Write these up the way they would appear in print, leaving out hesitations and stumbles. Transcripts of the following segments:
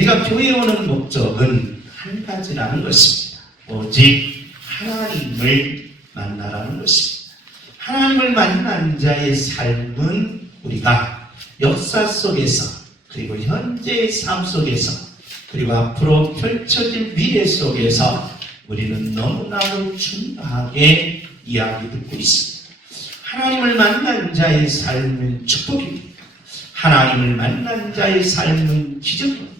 우리가 교회에 오는 목적은 한 가지라는 것입니다. 오직 하나님을 만나라는 것입니다. 하나님을 만난 자의 삶은 우리가 역사 속에서 그리고 현재의 삶 속에서 그리고 앞으로 펼쳐질 미래 속에서 우리는 너무나도 중요하게 이야기 듣고 있습니다. 하나님을 만난 자의 삶은 축복입니다. 하나님을 만난 자의 삶은 기적입니다.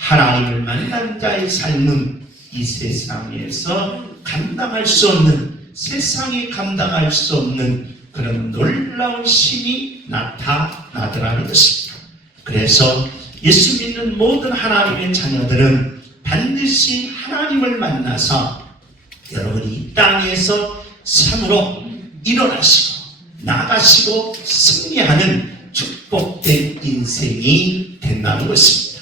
하나님을 만난 자의 삶은 이 세상에서 감당할 수 없는, 세상이 감당할 수 없는 그런 놀라운 신이 나타나더라는 것입니다. 그래서 예수 믿는 모든 하나님의 자녀들은 반드시 하나님을 만나서 여러분이 이 땅에서 참으로 일어나시고 나가시고 승리하는 축복된 인생이 된다는 것입니다.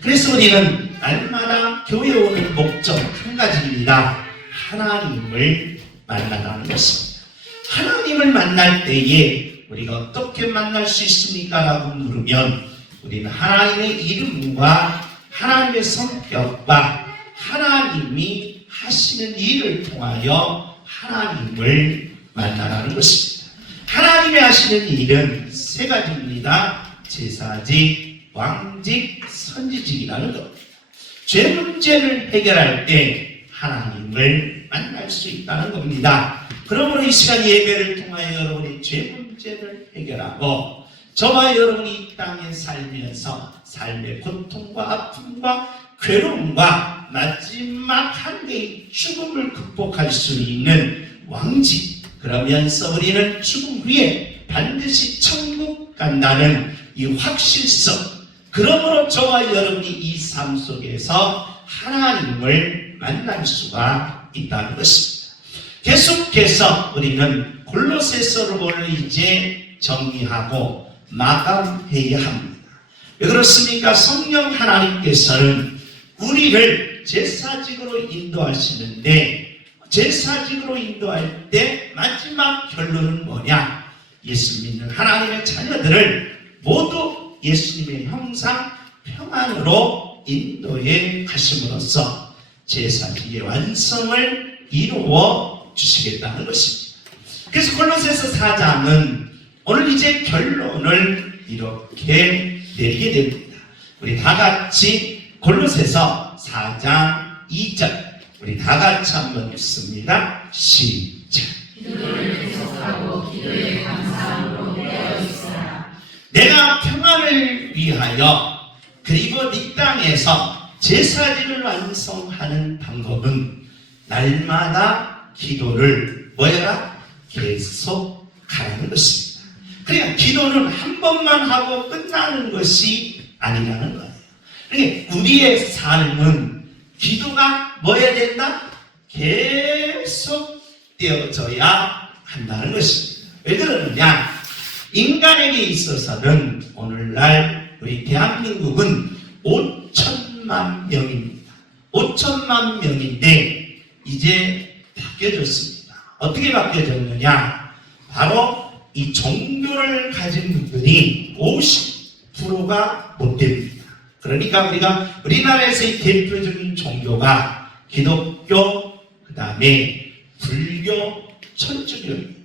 그래서 우리는 날마다 교회에 오는 목적 한 가지입니다. 하나님을 만나라는 것입니다. 하나님을 만날 때에 우리가 어떻게 만날 수 있습니까? 라고 물으면 우리는 하나님의 이름과 하나님의 성격과 하나님이 하시는 일을 통하여 하나님을 만나라는 것입니다. 하나님이 하시는 일은 세 가지입니다. 제사직, 왕직, 선지직이라는 겁니다. 죄 문제를 해결할 때 하나님을 만날 수 있다는 겁니다. 그러므로 이 시간 예배를 통하여 여러분이 죄 문제를 해결하고 저와 여러분이 이 땅에 살면서 삶의 고통과 아픔과 괴로움과 마지막 한계의 죽음을 극복할 수 있는 왕직, 그러면서 우리는 죽음 후에 반드시 천국 간다는 이 확실성, 그러므로 저와 여러분이 이 삶 속에서 하나님을 만날 수가 있다는 것입니다. 계속해서 우리는 골로새서를 이제 정리하고 마감해야 합니다. 왜 그렇습니까? 성령 하나님께서는 우리를 제사직으로 인도하시는데 제사직으로 인도할 때 마지막 결론은 뭐냐? 예수 믿는 하나님의 자녀들을 모두 예수님의 형상 평안으로 인도해 가심으로써 제사직의 완성을 이루어 주시겠다는 것입니다. 그래서 골로새서 4장은 오늘 이제 결론을 이렇게 내리게 됩니다. 우리 다 같이 골로새서 4장 2절 우리 다 같이 한번 읽습니다. 시작. 기도를 계속하고 기도에 감사함으로 되어 있으라. 내가 평안을 위하여 그리고 이 땅에서 제사직을 완성하는 방법은 날마다 기도를 뭐해라? 계속 하라는 것입니다. 그러니까 기도는 한 번만 하고 끝나는 것이 아니라는 거예요. 그러니까 우리의 삶은 기도가 뭐해야 된다? 계속 되어져야 한다는 것입니다. 왜 그러느냐? 인간에게 있어서는 오늘날 우리 대한민국은 5천만 명입니다. 5천만 명인데 이제 바뀌어졌습니다. 어떻게 바뀌어졌느냐? 바로 이 종교를 가진 분들이 50%가 못 됩니다. 그러니까 우리가 우리나라에서의 대표적인 종교가 기독교, 그 다음에 불교, 천주교입니다.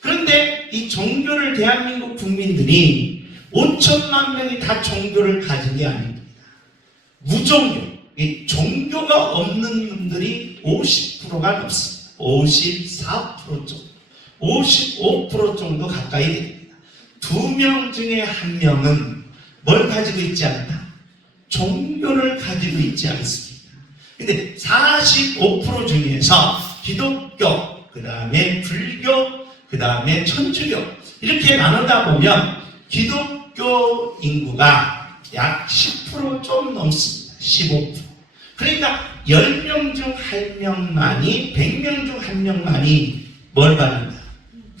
그런데 이 종교를 대한민국 국민들이 5천만 명이 다 종교를 가진 게 아닙니다. 무종교, 이 종교가 없는 분들이 50%가 넘습니다. 54% 정도, 55% 정도 가까이 됩니다. 2명 중에 1명은 뭘 가지고 있지 않다? 종교를 가지고 있지 않습니다. 근데 45% 중에서 기독교, 그 다음에 불교, 그 다음에 천주교 이렇게 나누다 보면 기독교 인구가 약 10% 좀 넘습니다. 15%. 그러니까 10명 중 1명만이 100명 중 1명만이 뭘 가는가?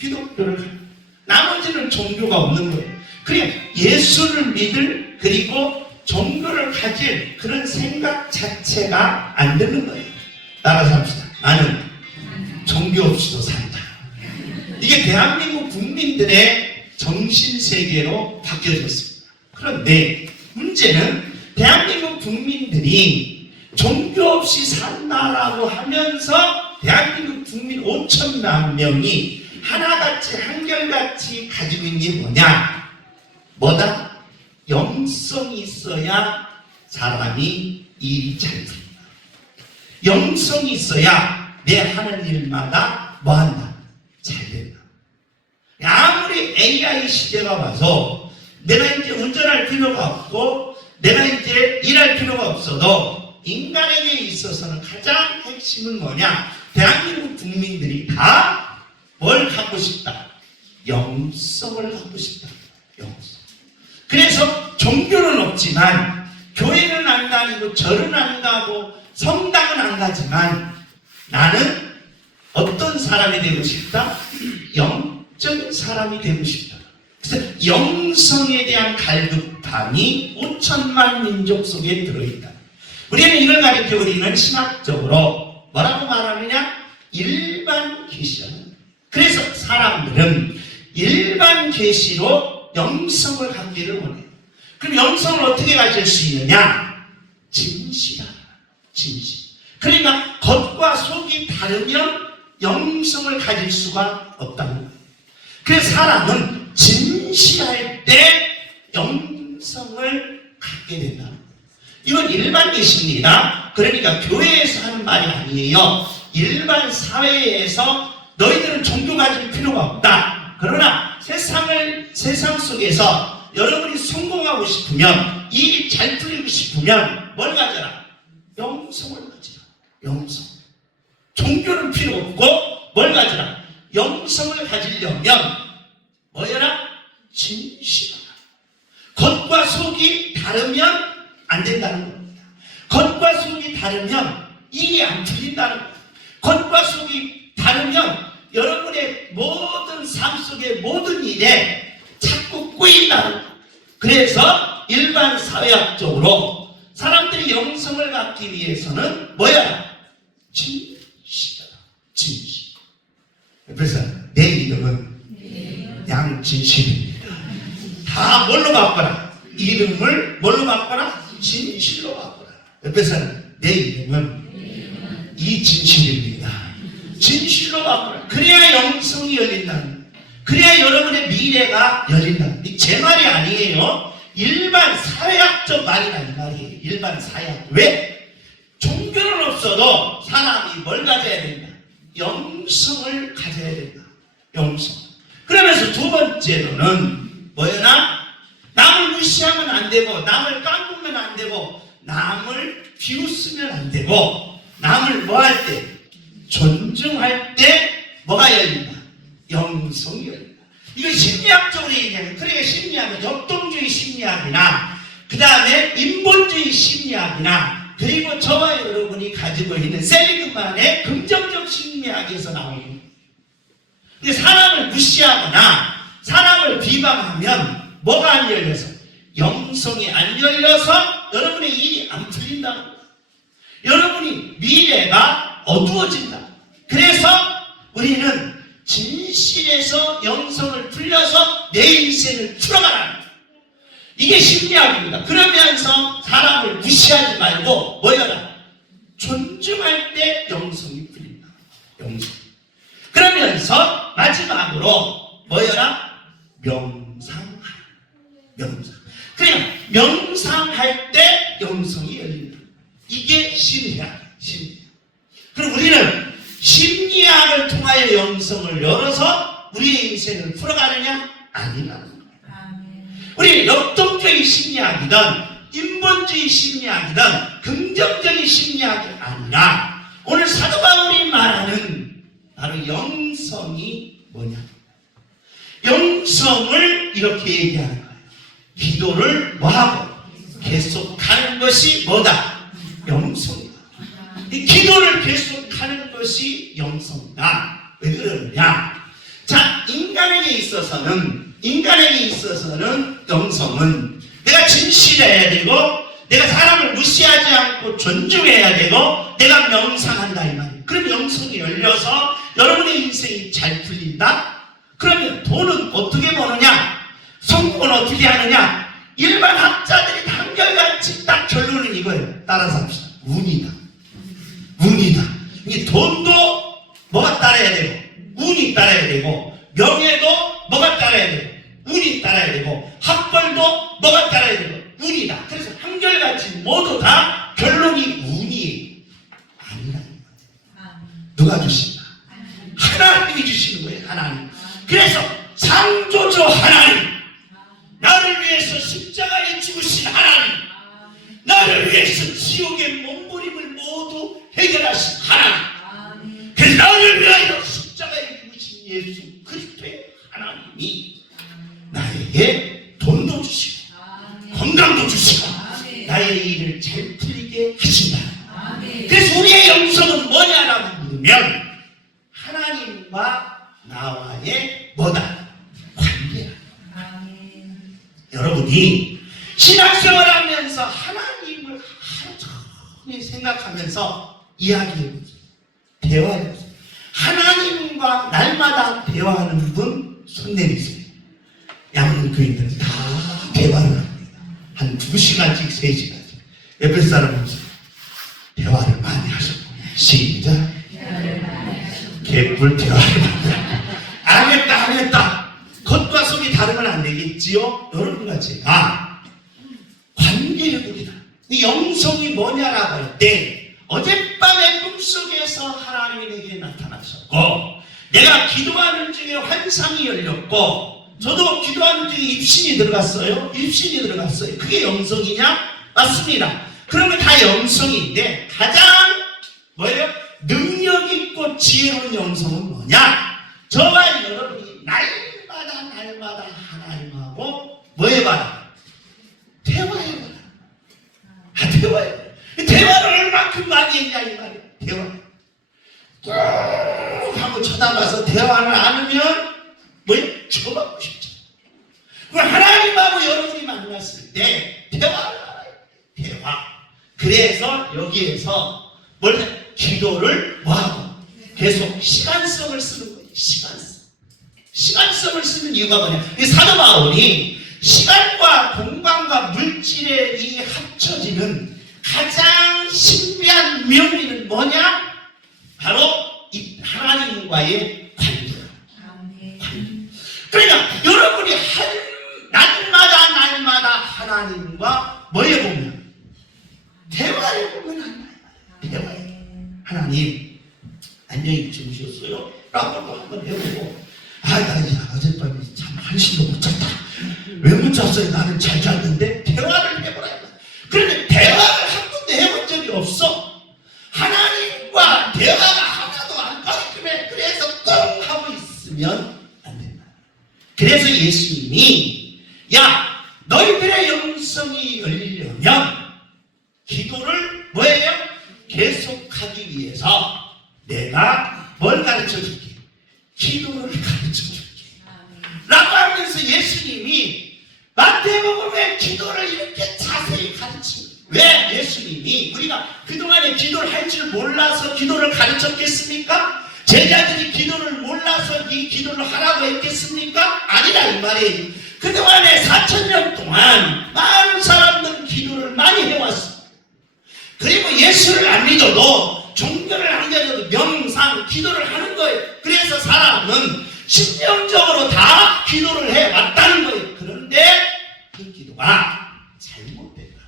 기독교를 가는. 나머지는 종교가 없는 거예요. 그러니까 예수를 믿을 그리고 종교를 가질 그런 생각 자체가 안 되는 거예요. 따라서 합시다. 나는 종교 없이도 산다. 이게 대한민국 국민들의 정신세계로 바뀌어졌습니다. 그런데 문제는 대한민국 국민들이 종교 없이 산다라고 하면서 대한민국 국민 5천만 명이 하나같이 한결같이 가지고 있는 게 뭐냐? 뭐다? 영성이 있어야 사람이 일이 잘 풀린다. 영성이 있어야 내 하는 일마다 뭐한다? 잘 된다. 아무리 AI 시대가 와서 내가 이제 운전할 필요가 없고 내가 이제 일할 필요가 없어도 인간에게 있어서는 가장 핵심은 뭐냐? 대한민국 국민들이 다 뭘 갖고 싶다? 영성을 갖고 싶다. 영성. 그래서 종교는 없지만 교회는 안 다니고 절은 안 가고 성당은 안 가지만 나는 어떤 사람이 되고 싶다? 영적인 사람이 되고 싶다. 그래서 영성에 대한 갈급함이 5천만 민족 속에 들어있다. 우리는 이걸 가리켜 우리는 신학적으로 뭐라고 말하느냐? 일반 계시야. 그래서 사람들은 일반 계시로 영성을 갖기를 원해요. 그럼 영성을 어떻게 가질 수 있느냐? 진실하다. 진실. 그러니까 겉과 속이 다르면 영성을 가질 수가 없다는 거예요. 그래서 사람은 진실할 때 영성을 갖게 된다. 이건 일반 계시입니다. 그러니까 교회에서 하는 말이 아니에요. 일반 사회에서 너희들은 종교 가질 필요가 없다. 그러나 세상 속에서 여러분이 성공하고 싶으면 일이 잘 풀리고 싶으면 뭘 가져라? 영성을 가져라. 영성. 종교는 필요 없고 뭘 가져라? 영성을 가지려면 뭐여라? 진실하다. 겉과 속이 다르면 안 된다는 겁니다. 겉과 속이 다르면 일이 안 풀린다는 겁니다. 겉과 속이 다르면 여러분의 모든 삶 속의 모든 일에 자꾸 꼬인다는 겁니다. 그래서 일반 사회학적으로 사람들이 영성을 갖기 위해서는 뭐야? 진실이다. 진실. 그래서 내 이름은 양진실입니다. 다 뭘로 바꿔라? 이름을 뭘로 바꿔라? 진실로 바꿔라. 옆에서는 내 이름은 이진실입니다. 진실로 바꿔라. 그래야 영성이 열린다는 거예요. 그래야 여러분의 미래가 열린다는 거예요. 제 말이 아니에요. 일반 사회학적 말이다 이 말이에요. 일반 사회학. 왜? 종교는 없어도 사람이 뭘 가져야 된다? 영성을 가져야 된다. 영성. 그러면서 두 번째로는 뭐였나? 남을 무시하면 안 되고 남을 깡보면 안 되고 남을 비웃으면 안 되고 남을 뭐 할 때? 존중할 때 뭐가 열린다? 영성이 열린다. 이거 심리학적으로 얘기하면 그러니까 심리학은 역동주의 심리학이나 그 다음에 인본주의 심리학이나 그리고 저와 여러분이 가지고 있는 셀리그만의 긍정적 심리학에서 나오는 거예요. 근데 사람을 무시하거나 사람을 비방하면 뭐가 안 열려서? 영성이 안 열려서 여러분의 일이 안 풀린다는 거예요. 여러분이 미래가 어두워진다. 그래서 우리는 진실에서 영성을 풀려서 내 인생을 풀어가라는 거예요. 이게 심리학입니다. 그러면서 사람을 무시하지 말고 뭐여라? 존중할 때 영성이 풀린다. 영성. 그러면서 마지막으로 뭐여라? 명상하라. 명상. 그냥 명상할 때 영성이 열린다. 이게 심리학이에요. 심리학. 그럼 우리는 심리학을 통하여 영성을 열어서 우리의 인생을 풀어가느냐? 아니라는 거예요. 우리 역동주의 심리학이든 인본주의 심리학이든 긍정적인 심리학이 아니라 오늘 사도 바울이 말하는 바로 영성이 뭐냐? 영성을 이렇게 얘기하는 거예요. 기도를 뭐하고? 계속하는 것이 뭐다? 영성이다. 이 기도를 계속하는 것이 영성이다. 왜 그러느냐? 자, 인간에게 있어서는 영성은 내가 진실해야 되고 내가 사람을 무시하지 않고 존중해야 되고 내가 명상한다 이 말이에요. 그럼 영성이 열려서 여러분의 인생이 잘 풀린다? 그러면 돈은 어떻게 버느냐? 성공은 어떻게 하느냐? 일반 학자들이 한결같이 딱 결론은 이거예요. 따라서 합시다. 운이다. 운이다. 이 돈도 뭐가 따라야 되고, 운이 따라야 되고, 명예도 뭐가 따라야 되고, 운이 따라야 되고, 학벌도 뭐가 따라야 되고, 운이다. 그래서 한결같이 모두 다 결론이 운이에요. 아니라. 누가 주신다? 하나님이 주시는 거예요. 하나님. 그래서 창조주 하나님, 나를 위해서 십자가에 죽으신 하나님, 나를 위해서 지옥의 몸부림을 모두 해결하신 하나님, 그래서 나를 위하여 십자가에 죽으신 예수 그리스도의 하나님이 나에게 돈도 주시고 건강도 주시고 나의 일을 잘 풀리게 하신다. 그래서 우리의 영성은 뭐냐라고 물으면 하나님과 나와의 뭐다? 관계야. 여러분이 신앙생활하면서 하나님을 하루 종일 생각하면서 이야기해보세요. 대화해보세요. 하나님과 날마다 대화하는 분 손 내리세요. 양문교인들은 다 대화를 합니다. 한 2시간씩 3시간씩. 옆에 사람 보세요. 대화를 많이 하셨고 시작. 개뿔 대화를 많이 하고 안 했다. 겉과 속이 다르면 안 되겠지요? 여러분과 제가 관계해봅니다. 영성이 뭐냐라고 할 때 어젯밤의 꿈속에서 하나님이 내게 나타나셨고 내가 기도하는 중에 환상이 열렸고 저도 기도하는 중에 입신이 들어갔어요. 그게 영성이냐? 맞습니다. 그러면 다 영성인데 가장 뭐예요? 능력 있고 지혜로운 영성은 뭐냐? 저와 여러분이 날마다 하나님하고 뭐 해봐라? 대화해봐라. 대화해봐라. 대화를 얼마큼 많이 했냐 이 말이야. 대화. 쭉 하고 쳐다봐서 대화를 안 하면 뭐예요? 쳐받고 싶죠. 그럼 하나님하고 여러분이 만났을 때 대화를 알아요. 대화. 그래서 여기에서 뭘 해? 기도를 뭐하고? 계속 시간성을 쓰는 거예요. 시간성을 쓰는 이유가 뭐냐? 사도 바울이 시간과 공간과 물질의 이 합쳐지는 가장 신비한 명리는 뭐냐? 바로 이 하나님과의 관계야. 그러니까 여러분이 날마다 하나님과 뭐 해보면? 대화를 보면 안 돼요. 대화해. 하나님 안녕히 주무셨어요? 라고 한번 해보고 나 어젯밤에 참 한시도 못 잤다. 왜 못 잤어요? 나는 잘 잤는데 대화를 해보라. 그런데 대화를 한 번도 해본 적이 없어. 하나님과 대화가 하나도 안 가르치면 그래서 꽁 하고 있으면 안 된다. 그래서 예수님이 너희들의 영성이 열리려면 기도를 뭐예요? 계속하기 위해서 내가 뭘 가르쳐줄게? 기도를 가르쳐줄게. 라고 하면서 예수님이 마태복음의 기도를 이렇게 자세히 가르칩니다. 왜? 예수님이 우리가 그동안에 기도를 할 줄 몰라서 기도를 가르쳤겠습니까? 제자들이 기도를 몰라서 이 기도를 하라고 했겠습니까? 아니라 이 말이에요. 그동안에 4,000년 동안 많은 사람들은 기도를 많이 해왔습니다. 그리고 예수를 안 믿어도 종교를 안 믿어도 명상, 기도를 하는 거예요. 그래서 사람은 신령적으로 다 기도를 해왔다는 거예요. 그런데 그 기도가 잘못됐다.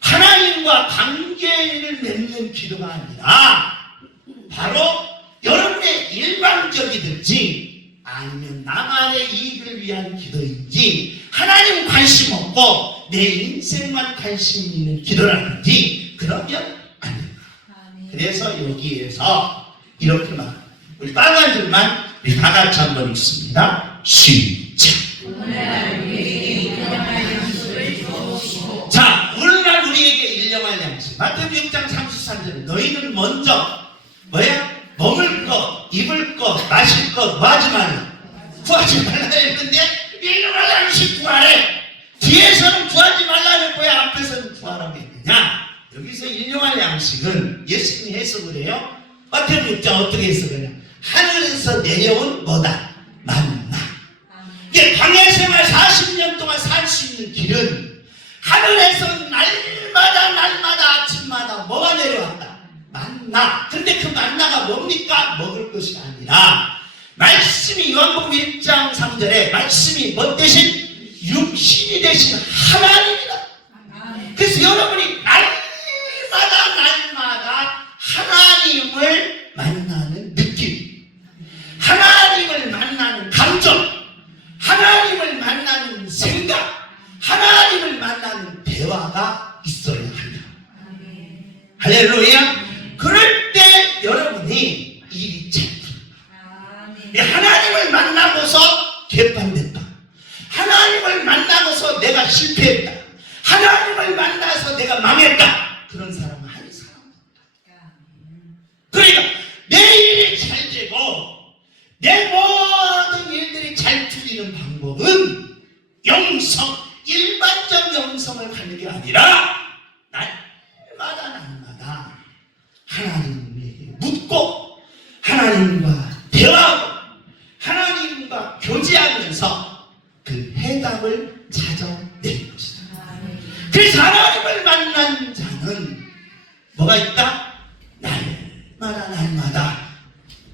하나님과 관계를 맺는 기도가 아니라 바로 여러분의 일방적이든지 아니면 나만의 이익을 위한 기도인지 하나님 관심 없고 내 인생만 관심 있는 기도라든지 그러면 안 된다. 그래서 여기에서 이렇게 말합니다. 우리 빨간 줄만 우리 다 같이 한번 읽습니다. 시작. 자, 오늘날 우리에게 일용할 양식. 마태복음 6장 33절에 너희는 먼저 뭐야? 먹을 것, 입을 것, 마실 것 뭐 하지 말라. 구하지 말라 했는데 일용할 양식 구하래. 뒤에서는 구하지 말라는 거야. 앞에서는 구하라고 했느냐? 여기서 일용할 양식은 예수님이 해석을 해요. 마태복음 6장 어떻게 해석하냐? 하늘에서 내려온 뭐다? 만나. 이게 광야 생활 40년 동안 살 수 있는 길은 하늘에서 날마다 아침마다 뭐가 내려왔다? 만나. 근데 그 만나가 뭡니까? 먹을 것이 아니라 말씀이 요한복음 1장 3절에 말씀이 뭐 대신 육신이 되신 하나님이다. 그래서 여러분이 날마다 하나님을 만나는 느낌, 하나님을 만나는 감정, 하나님을 만나는 생각, 하나님을 만나는 대화가 있어야 한다. 할렐루야. 그럴 때 여러분이 일이 잘 하나님을 만나고서 개판됐다, 하나님을 만나고서 내가 실패했다, 하나님을 만나서 내가 망했다, 그런 사람은 한 사람. 그러니까 내 일이 잘 되고 내 모든 일들이 잘 풀리는 방법은 영성, 일반적 영성을 가는 게 아니라 날마다 하나님에게 묻고 하나님과 대화하고 하나님과 교제하면서 그 해답을 찾아내는 것이다. 그래서 하나님을 만난 자는 뭐가 있다? 날마다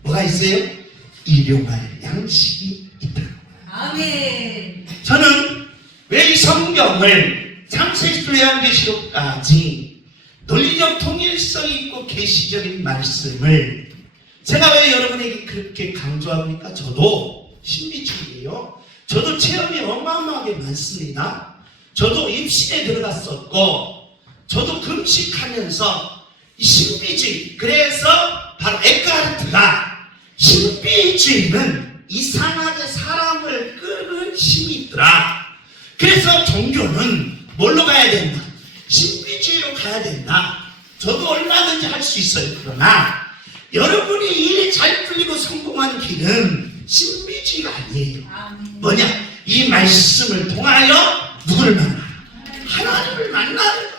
뭐가 있어요? 일용할 양식이 있다. 아멘. 저는 왜 이 성경을 창세기부터 요한계시록까지 논리적 통일성이 있고 계시적인 말씀을 제가 왜 여러분에게 그렇게 강조합니까? 저도 신비주의예요. 저도 체험이 어마어마하게 많습니다. 저도 입신에 들어갔었고 저도 금식하면서 이 신비주의, 그래서 바로 에크하르트가 신비주의는 이상하게 사람을 끄는 힘이 있더라. 그래서 종교는 뭘로 가야 된다? 신비주의로 가야 된다. 저도 얼마든지 할 수 있어요. 그러나 여러분이 일이 잘 풀리고 성공하는 길은 신비주의가 아니에요. 뭐냐? 이 말씀을 통하여 누구를 만나? 하나님을 만나는 거예요.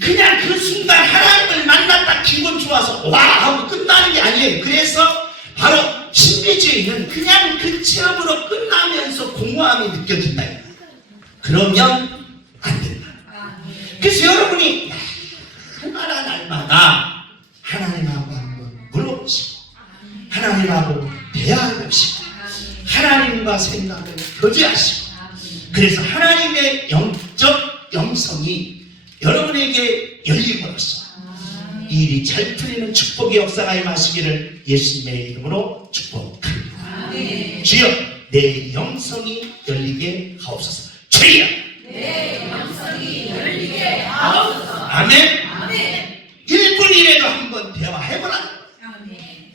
그냥 그 순간 하나님을 만났다 기분 좋아서 와 하고 끝나는 게 아니에요. 그래서 바로 신비주의는 그냥 그 체험으로 끝나면서 공허함이 느껴진다. 그러면 안 된다. 그래서 여러분이 날마다 하나님하고 한번 물어보시고 하나님하고 대화하시고 하나님과 생각을 교제하시고, 그래서 하나님의 영적 영성이 여러분에게 열림으로써 일이 잘 풀리는 축복의 역사가 임하시기를 예수님의 이름으로 축복합니다. 주여 내 영성이 열리게 하옵소서. 주여 내 영성이 열리게 하옵소서. 아멘. 1분이라도 한번 대화해보라.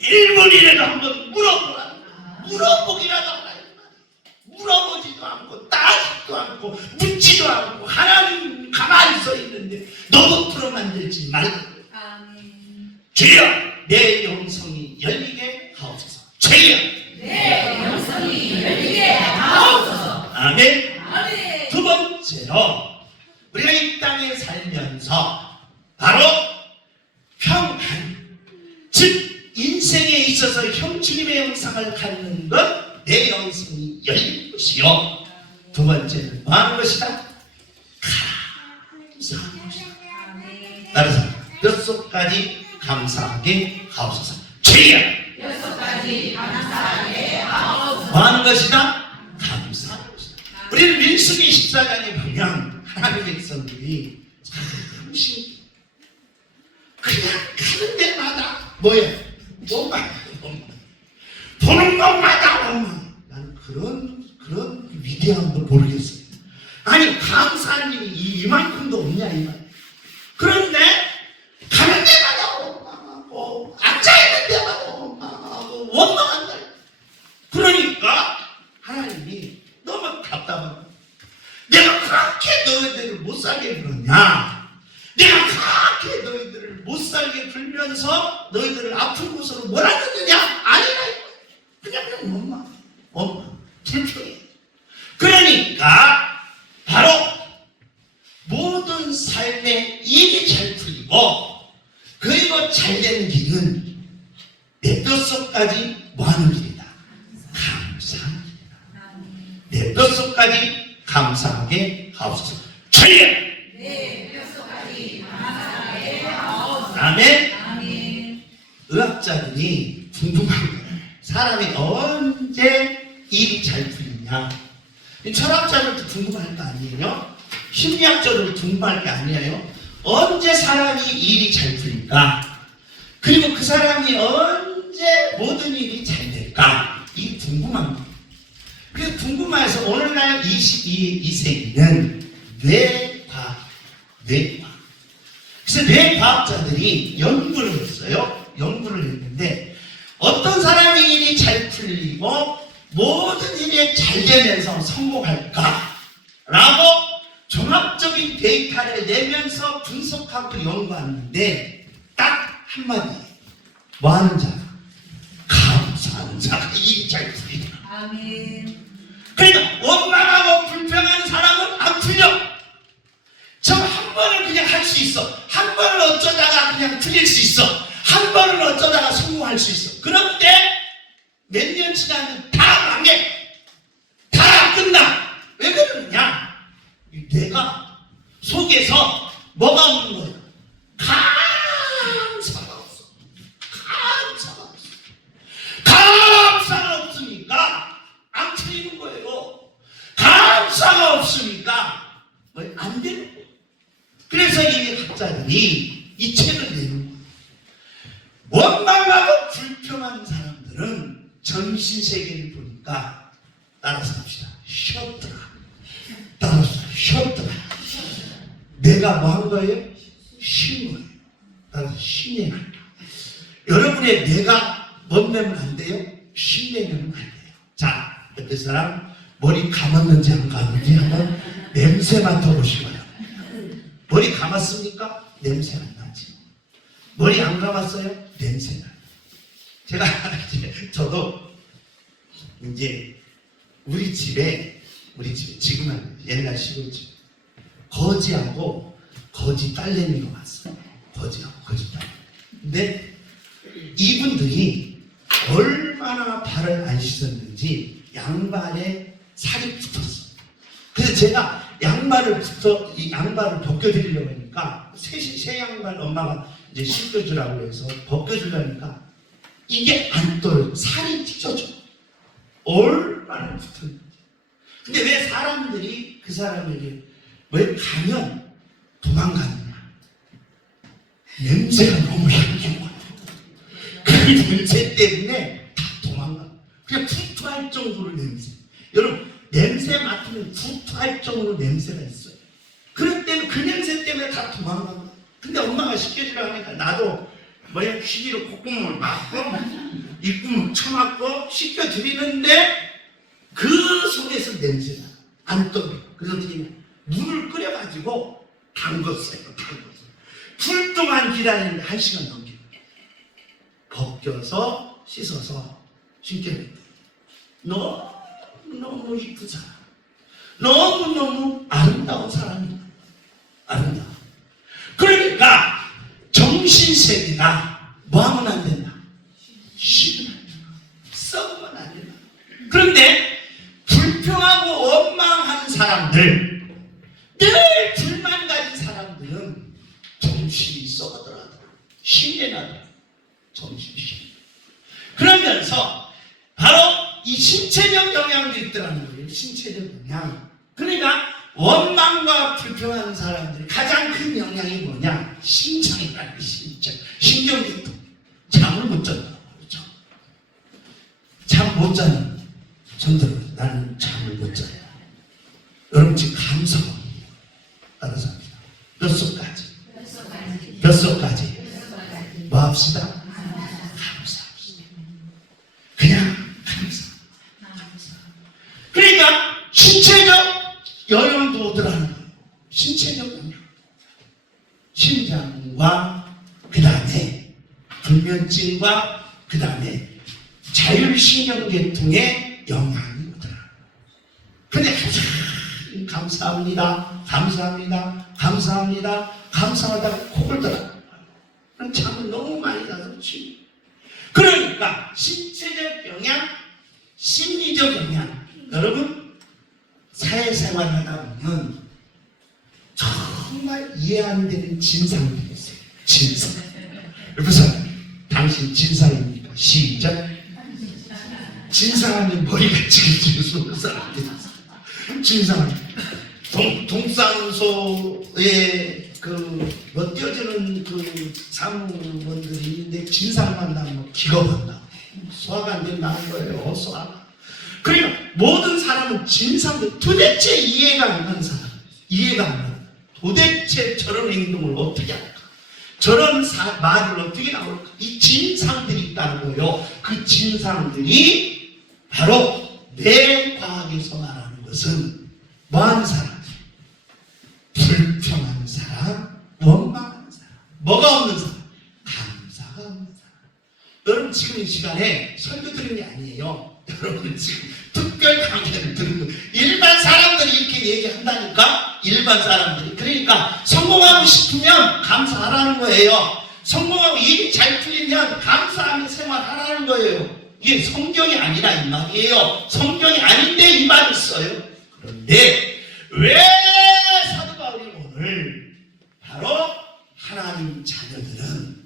1분이라도 한번 물어보라. 물어보기라도 하라. 물어보지도 않고 따지도 않고 묻지도 않고 하나님 가만히 서 있는데 너무 풀어 만들지 말고 주여 내 영성이 열리게 하옵소서. 주여 내 영성이 열리게 하옵소서. 아멘. 두 번째로 우리가 이 땅에 살면서 바로 평안, 즉 인생에 있어서 형주님의 영상을 갖는 것, 내 영성이 열린 것이요. 두 번째는 뭐 하는 것이다? 감사하는 것이다. 따라서 6가지 감사하게 하옵소서. 주여 6가지 감사하게 하옵소서. 뭐 하는 것이다? 감사하는 것이다. 우리는 민수기 14장에 보면 하나님의 백성들이 참 신기해. 그냥 가는 데마다 뭐예요? 원망. 보는 것마다 원망. 나는 그런 위대한 걸 모르겠어요. 아니 감사한 일이 이만큼도 없냐 이 말. 그런데 가는 데마다 원망하고 앉아있는 데마다 원망하고 원망한다. 그러니까 하나님이 너무 답답한 거야. 내가 그렇게 너희들을 못 살게 그러냐? 내가 그렇게 너희들을 못 살게 굴면서 너희들을 아픈 곳으로 몰아넣느냐? 아니라 그냥 원망 불평해. 그러니까 바로 모든 삶의 일이 잘 풀리고 그리고 잘 되는 길은 내 뼛속까지 뭐 하는 길이다? 감사하는 길이다. 내 뼛속까지 감사하게 하옵소서. 주님! 네, 뼛속까지 감사하게 하옵소서. 아멘. 아멘. 의학자들이 궁금한 거예요. 사람이 언제 일이 잘 풀리냐? 철학자들도 궁금할 거 아니에요? 심리학자들도 궁금할 게 아니에요? 언제 사람이 일이 잘 풀릴까? 그리고 그 사람이 언제 모든 일이 잘 될까? 이게 궁금한 거예요. 그래서 궁금해서 오늘날 22세기는 뇌과학. 그래서 뇌과학자들이 연구를 했어요. 연구를 했는데 어떤 사람이 일이 잘 풀리고 모든 일이 잘 되면서 성공할까? 라고 종합적인 데이터를 내면서 분석하고 연구하는데 딱 한마디. 뭐 하는 자? 감사하는 자가 일이 잘 풀린다. 아멘. 그러니까 원망하고 불평하는 사람은 안 풀려. 저 한 번은 그냥 할 수 있어. 한 번은 어쩌다가 그냥 틀릴 수 있어. 한 번은 어쩌다가 성공할 수 있어. 그런데 몇 년 지나면 다 망해. 다 끝나. 왜 그러느냐? 내가 속에서 뭐가 없는 거야? 감사가 없어. 감사가 없어. 감사가 없으니까 안 틀리는 거예요. 감사가 없으니까 안 되는 거예요. 그래서 이 학자들이 이 책을 내는 거예요. 원망하고 불평한 사람들은 정신세계를 보니까 따라서 합시다. 쉬었더라. 따라서 쉬었더라. 내가 뭐 한 거예요? 쉰 거예요. 따라서 쉰내 난다. 여러분의 뇌가 뭔 내면 안 돼요? 쉰내 내면 안 돼요. 자, 옆에 사람 머리 감았는지 안 감았는지 한번 냄새 맡아보시고요. 머리 감았습니까? 냄새 안 나지. 머리 안 감았어요? 냄새 나요. 제가 저도 이제 우리 집에 지금은 옛날 시골집 거지하고 거지 딸내미가 왔어요. 거지하고 거지 딸. 근데 이분들이 얼마나 발을 안 씻었는지 양발에 살이 붙었어. 그래서 제가 양발을 벗겨드리려고 하니까 새 양발 엄마가 이제 씻겨주라고 해서 벗겨주려니까 이게 안 떨어져. 살이 찢어져. 얼마나 붙었는지. 근데 왜 사람들이 그 사람에게 왜 가면 도망가느냐? 냄새가 너무 향기고 그 냄새 때문에 다 도망가. 그냥 구토할 정도로 냄새. 여러분 냄새 맡으면 구토할 정도로 냄새가 있어요. 그럴 때는 그 냄새 때문에 다 도망가. 근데 엄마가 씻겨주려고 하니까 나도 휘기로 콧구멍을 막고 입구멍 쳐막고 씻겨드리는데 그 속에서 냄새가 안 떠요. 그래서 어떻게 했냐? 물을 끓여가지고 담궜어요. 풀 동안 기다리는데 1시간 넘게 벗겨서 씻어서 신겨냈대. 너무 이쁜 사람, 너무 아름다운 사람이다. 아름다워. 그러니까 정신세계가 뭐하면 안 된다? 쉬면 안 된다. 썩으면 안 된다. 그런데 불평하고 원망하는 사람들, 늘 불만 가진 사람들은 정신이 썩어더라도 신뢰나더라도 정신이. 그러면서 바로 이 신체적 영향도 있더라는 거예요. 신체적 영향. 그러니까 원망과 불평하는 사람들이 가장 큰 영향이 뭐냐? 심장이라는 게 심장. 신경계통. 잠을 못 잔다. 그렇죠? 잠 못 자는 손들어. 나는 잠을 못 자요. 여러분 지금 감사가 따라서 합니다. 몇 속까지? 뭐 합시다? 감사합시다. 그냥 감사. 그러니까 신체적 영향도 오더라는 거예요. 신체적 영향. 심장과 그 다음에 불면증과 그 다음에 자율신경계통에 영향이 오더라. 근데 감사합니다. 감사하다가 코를 들어. 잠을 너무 많이 자서 그렇지. 그러니까 신체적 영향, 심리적 영향. 여러분 사회생활 하다 보면 정말 이해 안 되는 진상들이 있어요. 진상. 옆에서 당신 진상입니까? 시작. 진상하면 머리가 지금 쏘는 사람들이 있어요. 진상한 동사무소에 뭐 띄어주는 사무원들이 있는데 진상 만나면 기겁한다. 소화가 안 된다는 거예요. 소화가. 그러니까 모든 사람은 진상들 도대체 이해가 안 가는 사람. 이해가 안 가는. 도대체 저런 행동을 어떻게 할까? 저런 말을 어떻게 나올까? 이 진상들이 있다는 거예요. 그 진상들이 바로 뇌과학에서 말하는 것은 뭐하는 사람? 불평하는 사람, 원망하는 사람, 뭐가 없는 사람? 감사가 없는 사람. 여러분 지금 이 시간에 설교 들은 게 아니에요. 여러분 지금 특별 강의를 들은 거. 일반 사람들이 이렇게 얘기한다니까? 일반 사람들이. 그러니까 성공하고 싶으면 감사하라는 거예요. 성공하고 일이 잘 풀리면 감사하며 생활하라는 거예요. 이게 성경이 아니라 이 말이에요. 성경이 아닌데 이 말을 써요. 그런데 왜 사도 바울이 오늘 바로 하나님 자녀들은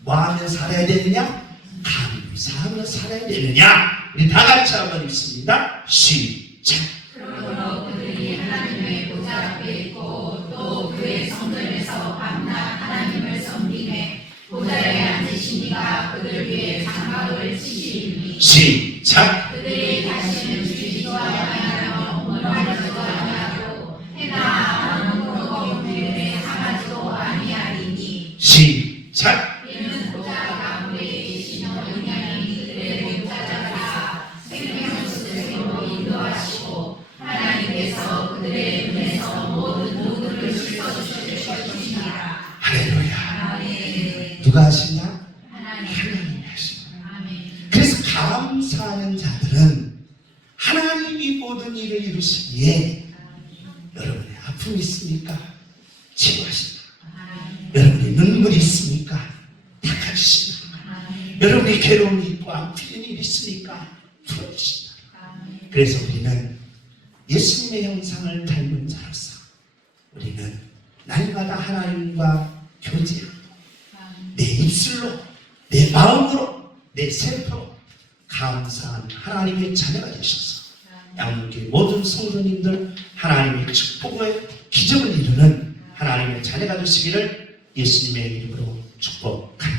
뭐하며 살아야 되느냐? 감사하며 살아야 되느냐? 우리 다 같이 한번 읽습니다. 시작. 그러므로 그들이 하나님의 보좌 앞에 있고 또 그의 성전에서 밤낮 하나님을 섬기매 보좌에 앉으신 이가 그들 위에 장막을 치시리니 시작. 그들이 다시는 주지도 아니하며 문화하지도 아니하고 해나 아무 무거운 기름에 상하지도 아니하리니 시작. 이는 보좌 가운데 계시는 영향이 그들의 목자자라 생명수색으로 인도하시고 하나님께서 그들의 눈에서 모든 누구를 씻어주실 것이니라. 할렐루야. 아멘. 누가 하시냐? 하나님. 하나님이 하시냐. 아멘. 그래서 감사하는 자들은 하나님이 모든 일을 이루시기에 여러분의 아픔이 있습니까? 치유하신다. 여러분의 눈물이 있습니까? 닦아주신다. 여러분의 괴로움이 있고 안 풀리는 일이 있으니까 풀어주신다. 그래서 우리는 예수님의 형상을 닮은 자로서 우리는 날마다 하나님과 교제하고 내 입술로 내 마음으로 내 세포로 감사한 하나님의 자녀가 되셔서 양육의 모든 성도님들 하나님의 축복의 기적을 이루는 하나님의 자녀가 되시기를 예수님의 이름으로 축복합니다.